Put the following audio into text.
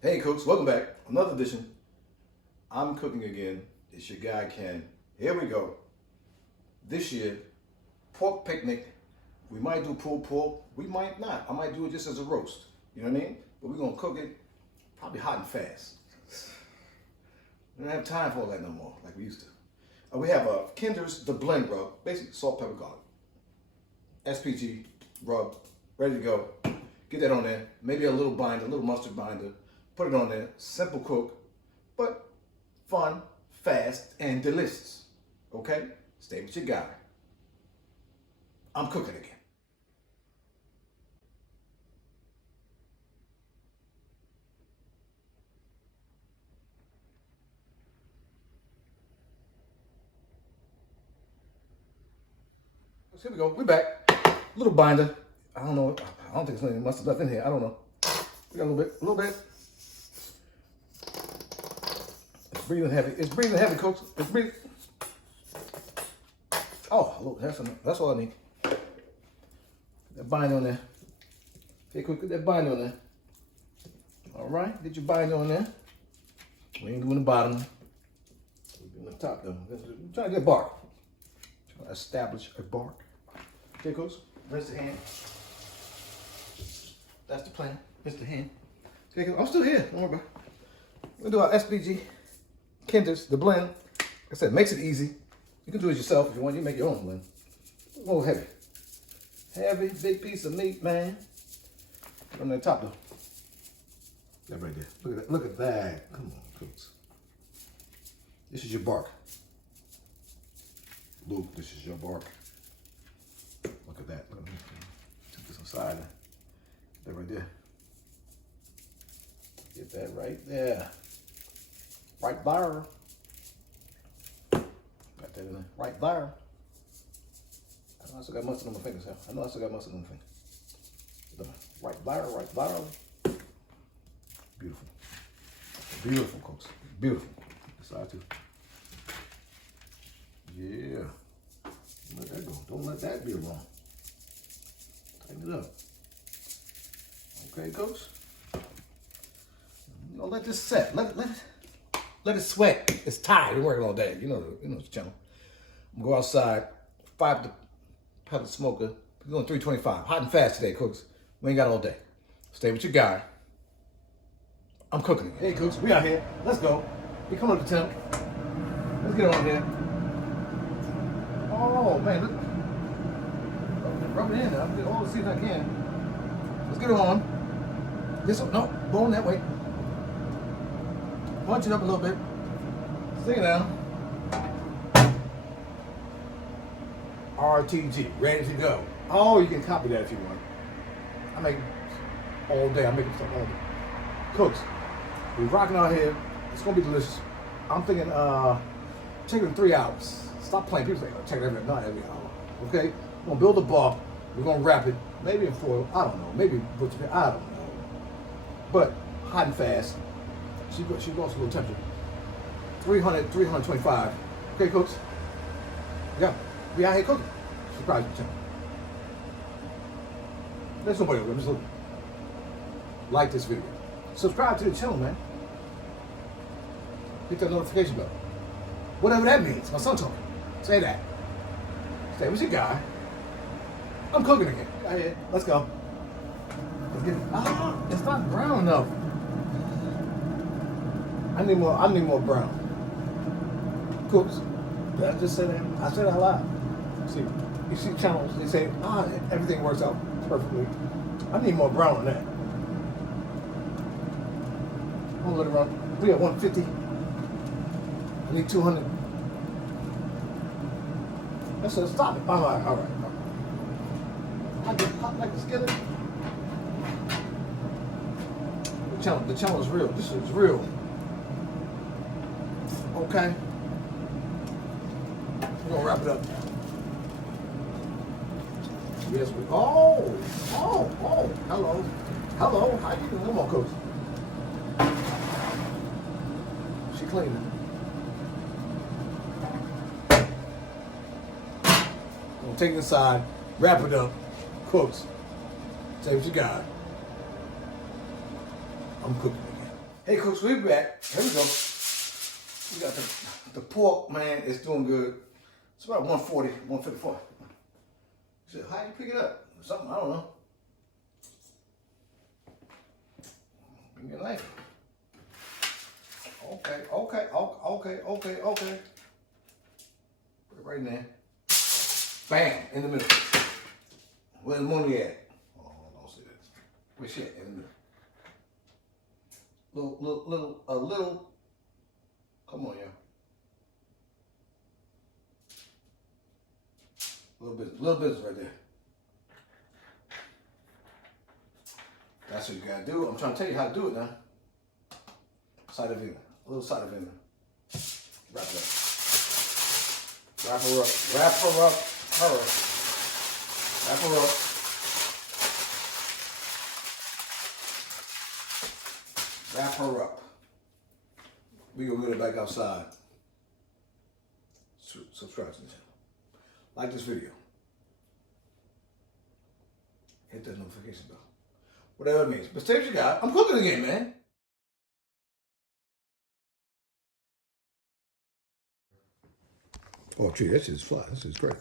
Hey cooks, welcome back. Another edition. I'm cooking again. It's your guy Ken. Here we go. This year, pork picnic. We might do pulled pork. We might not. I might do it just as a roast. You know what I mean? But we're gonna cook it probably hot and fast. We don't have time for all that no more like we used to. We have Kinder's The Blend Rub, basically salt, pepper, garlic. SPG rub, ready to go. Get that on there. Maybe a little binder, a little mustard binder. Put it on there. Simple cook, but fun, fast, and delicious. Okay? Stay with your guy. I'm cooking again. So here we go. We're back. Little binder. I don't know. I don't think there's any mustard left in here. I don't know. We got a little bit. It's breathing heavy. It's breathing heavy, folks. It's breathing. Oh, look, that's all I need. Put that binder on there. Okay, quick, put that binder on there. All right, get your binder on there. We ain't doing the bottom. We're doing the top though. We're trying to get bark. Trying to establish a bark. Okay, folks. Rinse the hand. That's the plan. Rinse the hand. Okay, I'm still here. Don't worry about it. We're gonna do our SPG, Kinder's, the blend. Like I said, makes it easy. You can do it yourself if you want. You make your own blend. A little heavy. Heavy, big piece of meat, man. On the top though. That right there. Look at that. Look at that. Come on, folks. This is your bark. Luke, this is your bark. Look at that. Let me take this aside. That right there. Get that right there. Right there. Got that in there. Right there. I know I still got mustard on my fingers. I know I still got mustard on my fingers. Right there, right there. Beautiful. Beautiful, folks. Beautiful. This side too. Yeah. Don't let that go. Don't let that be wrong. Tighten it up. Okay, folks. You know, let this set. Let it sweat. It's tired. We're working all day. You know the channel. I'm gonna go outside, fire up the pellet smoker. We're doing 325. Hot and fast today, cooks. We ain't got all day. Stay with your guy. I'm cooking. Hey, cooks, we out here. Let's go. We come up to temp. Let's get on here. Oh man, look. Rub it in now. Get all the seeds I can. Let's get it on. This no, bone that way. Punch it up a little bit. Stick it down. RTG, ready to go. Oh, you can copy that if you want. I make all day. I'm making stuff all day. Cooks, we're rocking out here. It's gonna be delicious. I'm thinking, taking 3 hours. Stop playing. People say, oh, check it not every hour. Okay, we're gonna build a bar. We're gonna wrap it, maybe in foil. I don't know. Maybe butcher. I don't know. But hot and fast. She lost a little temperature. 300, 325. Okay, cooks. Yeah, we out here cooking. Surprise you, channel. There's nobody over there. Just look. Like this video. Subscribe to the channel, man. Hit that notification bell. Whatever that means. My son talking. Say that. Stay with your guy. I'm cooking again. Right here. Let's go. Let's get it. Ah, it's not brown enough. I need more brown. Cooks. Did I just say that? I said it out loud. See, you see channels, they say, everything works out perfectly. I need more brown on that. I'm gonna let it run. We at 150. I need 200. I said, stop it. All right. I get hot like the skillet. The channel is real. This is real. Okay. We're gonna wrap it up. Yes, we. Oh. Hello. How you doing? Come on, coach. She cleaning. We'll take it inside, wrap it up, cooks. Say what you got. I'm cooking again. Hey, Cooks, we back. Here we go. We got the pork, man. It's doing good. It's about 140, 154. He said, how you pick it up? Something, I don't know. Give me a knife. Okay. Put it right in there. Bam, in the middle. Where's the money at? Oh, don't say that. Where's she at? In the middle. Little. Come on, y'all. Little business right there. That's what you gotta do. I'm trying to tell you how to do it now. Side of vinegar. A little side of vinegar. Wrap it up. Wrap her up. Wrap her up. Wrap her up. Wrap her up. We gonna get it back outside. Subscribe to the channel. Like this video. Hit that notification bell. Whatever it means. But stay what you got. I'm cooking again, man. Oh, gee, this is fly. This is great.